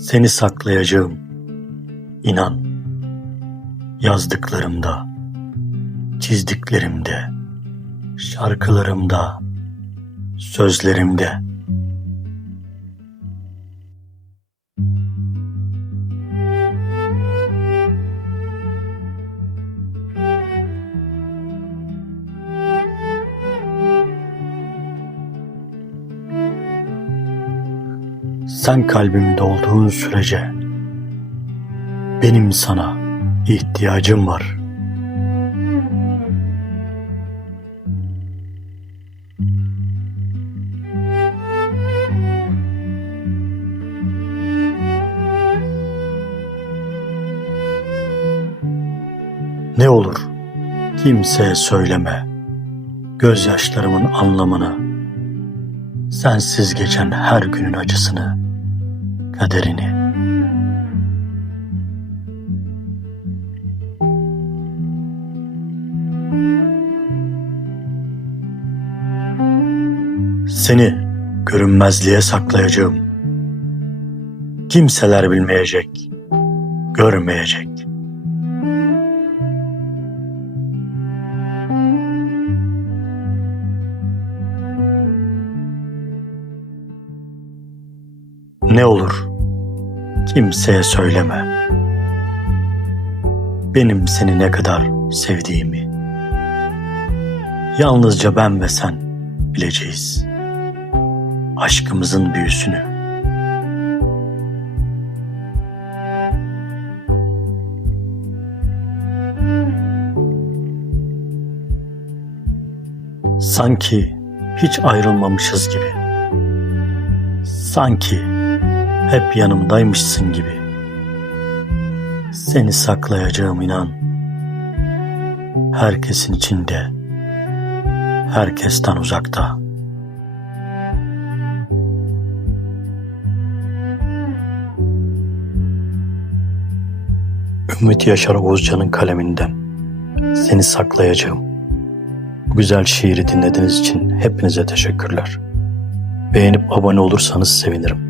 Seni saklayacağım. İnan. Yazdıklarımda, çizdiklerimde, şarkılarımda, sözlerimde. Sen kalbimde olduğun sürece benim sana ihtiyacım var. Ne olur kimseye söyleme gözyaşlarımın anlamını sensiz geçen her günün acısını, kaderini. Seni görünmezliğe saklayacağım. Kimseler bilmeyecek, görmeyecek. Ne olur kimseye söyleme. Benim seni ne kadar sevdiğimi. Yalnızca ben ve sen bileceğiz. Aşkımızın büyüsünü. Sanki hiç ayrılmamışız gibi. Sanki hep yanımdaymışsın gibi. Seni saklayacağım inan. Herkesin içinde, herkesten uzakta. Ümit Yaşar Oğuzcan'ın kaleminden seni saklayacağım. Bu güzel şiiri dinlediğiniz için hepinize teşekkürler. Beğenip abone olursanız sevinirim.